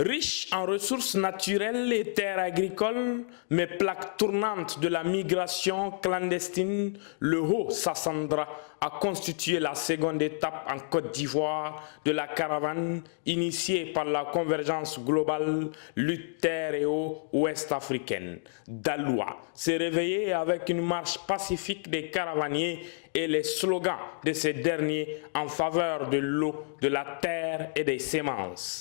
Riche en ressources naturelles et terres agricoles, mais plaque tournante de la migration clandestine, le Haut-Sassandra a constitué la seconde étape en Côte d'Ivoire de la caravane initiée par la convergence globale lutte terre et eau ouest africaine. Daloa s'est réveillé avec une marche pacifique des caravaniers et les slogans de ces derniers en faveur de l'eau, de la terre et des semences.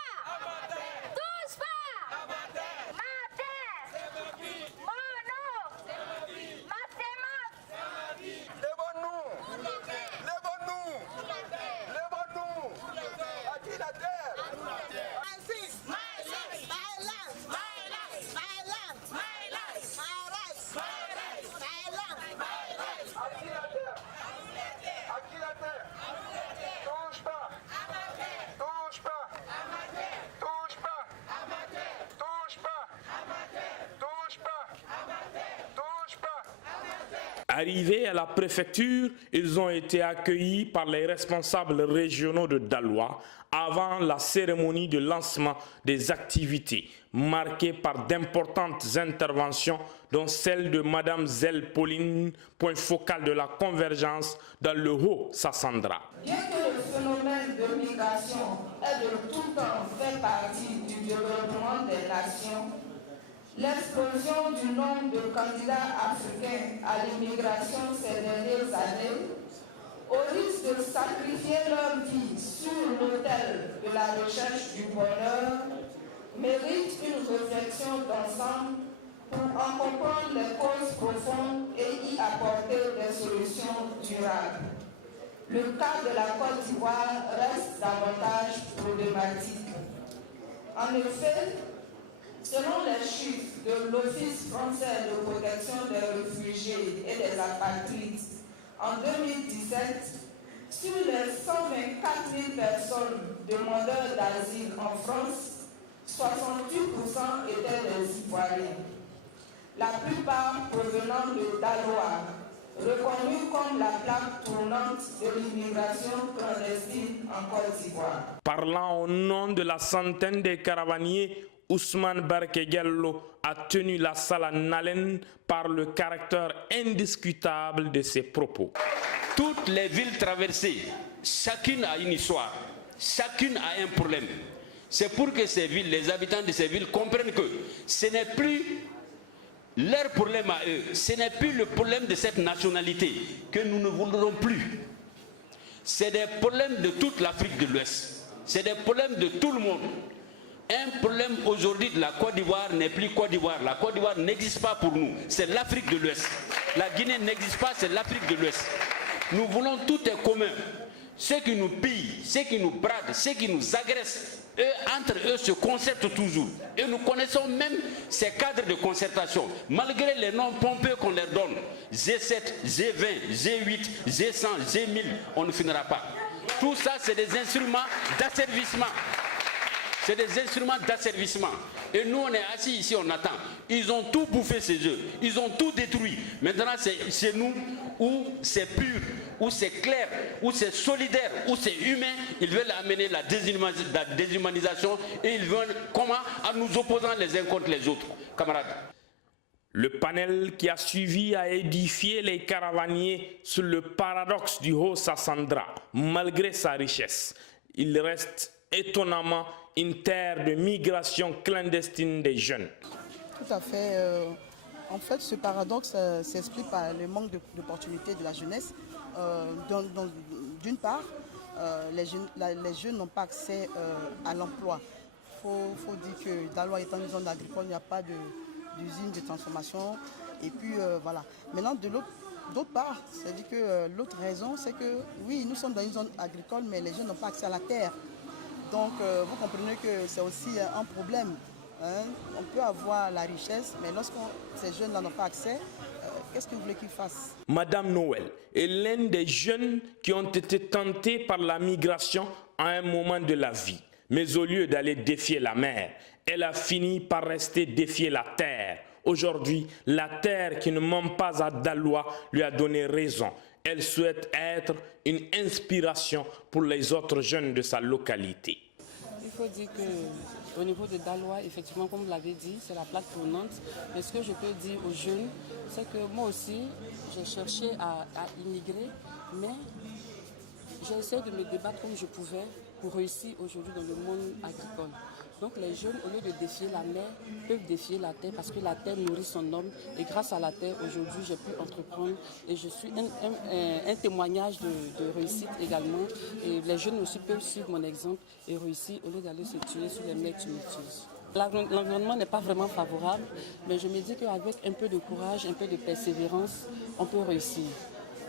Arrivés à la préfecture, ils ont été accueillis par les responsables régionaux de Daloa avant la cérémonie de lancement des activités, marquée par d'importantes interventions, dont celle de Mme Zelle Pauline, point focal de la convergence dans le Haut-Sassandra. Bien que le phénomène de migration ait de tout temps fait partie du développement des nations, l'explosion du nombre de candidats africains à l'immigration ces dernières années, au risque de sacrifier leur vie sur l'autel de la recherche du bonheur, mérite une réflexion d'ensemble pour en comprendre les causes profondes et y apporter des solutions durables. Le cas de la Côte d'Ivoire reste davantage problématique. En effet, selon les chiffres de l'Office français de protection des réfugiés et des apatrides, en 2017, sur les 124 000 personnes demandeurs d'asile en France, 68% étaient des Ivoiriens. La plupart provenant de Daloa, reconnu comme la plaque tournante de l'immigration clandestine en Côte d'Ivoire. Parlant au nom de la centaine de caravaniers, Ousmane Barke Diallo a tenu la salle en haleine par le caractère indiscutable de ses propos. Toutes les villes traversées, chacune a une histoire, chacune a un problème. C'est pour que ces villes, les habitants de ces villes comprennent que ce n'est plus leur problème à eux, ce n'est plus le problème de cette nationalité que nous ne voudrons plus. C'est des problèmes de toute l'Afrique de l'Ouest, c'est des problèmes de tout le monde. Un problème aujourd'hui de la Côte d'Ivoire n'est plus Côte d'Ivoire. La Côte d'Ivoire n'existe pas pour nous, c'est l'Afrique de l'Ouest. La Guinée n'existe pas, c'est l'Afrique de l'Ouest. Nous voulons tout est commun. Ceux qui nous pillent, ceux qui nous bradent, ceux qui nous agressent, eux, entre eux se concertent toujours. Et nous connaissons même ces cadres de concertation. Malgré les noms pompeux qu'on leur donne, G7, G20, G8, G100, G1000, on ne finira pas. Tout ça, c'est des instruments d'asservissement. C'est des instruments d'asservissement. Et nous, on est assis ici, on attend. Ils ont tout bouffé chez eux. Ils ont tout détruit. Maintenant, c'est chez nous où c'est pur, où c'est clair, où c'est solidaire, où c'est humain. Ils veulent amener la déshumanisation et ils veulent comment? En nous opposant les uns contre les autres. Camarades. Le panel qui a suivi a édifié les caravaniers sur le paradoxe du Haut-Sassandra. Malgré sa richesse, il reste étonnamment une terre de migration clandestine des jeunes. Tout à fait. En fait, ce paradoxe s'explique par le manque d'opportunités de la jeunesse. D'une part, les jeunes n'ont pas accès à l'emploi. Il faut dire que Daloa étant une zone agricole, il n'y a pas d'usine de transformation. Et puis voilà. Maintenant, d'autre part, c'est-à-dire que l'autre raison, c'est que oui, nous sommes dans une zone agricole, mais les jeunes n'ont pas accès à la terre. Donc vous comprenez que c'est aussi un problème. Hein. On peut avoir la richesse, mais lorsque ces jeunes n'ont pas accès, qu'est-ce que vous voulez qu'ils fassent? Madame Noël est l'un des jeunes qui ont été tentés par la migration à un moment de la vie. Mais au lieu d'aller défier la mer, elle a fini par rester défier la terre. Aujourd'hui, la terre qui ne ment pas à Daloa lui a donné raison. Elle souhaite être une inspiration pour les autres jeunes de sa localité. Il faut dire que Au niveau de Daloa, effectivement, comme vous l'avez dit, c'est la plaque tournante. Mais ce que je peux dire aux jeunes, c'est que moi aussi, j'ai cherché à immigrer, mais j'ai essayé de me débattre comme je pouvais pour réussir aujourd'hui dans le monde agricole. Donc les jeunes, au lieu de défier la mer, peuvent défier la terre parce que la terre nourrit son homme. Et grâce à la terre, aujourd'hui, j'ai pu entreprendre et je suis un témoignage de réussite également. Et les jeunes aussi peuvent suivre mon exemple et réussir au lieu d'aller se tuer sur les mers tumultueuses. L'environnement n'est pas vraiment favorable, mais je me dis qu'avec un peu de courage, un peu de persévérance, on peut réussir.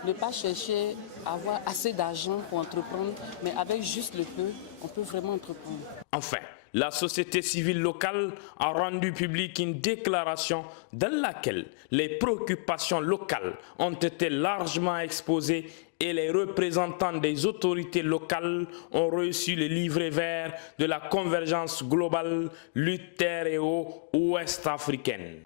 Ne pas chercher à avoir assez d'argent pour entreprendre, mais avec juste le peu, on peut vraiment entreprendre. Enfin, la société civile locale a rendu publique une déclaration dans laquelle les préoccupations locales ont été largement exposées et les représentants des autorités locales ont reçu le livret vert de la convergence globale lutte terre et eau ouest africaine.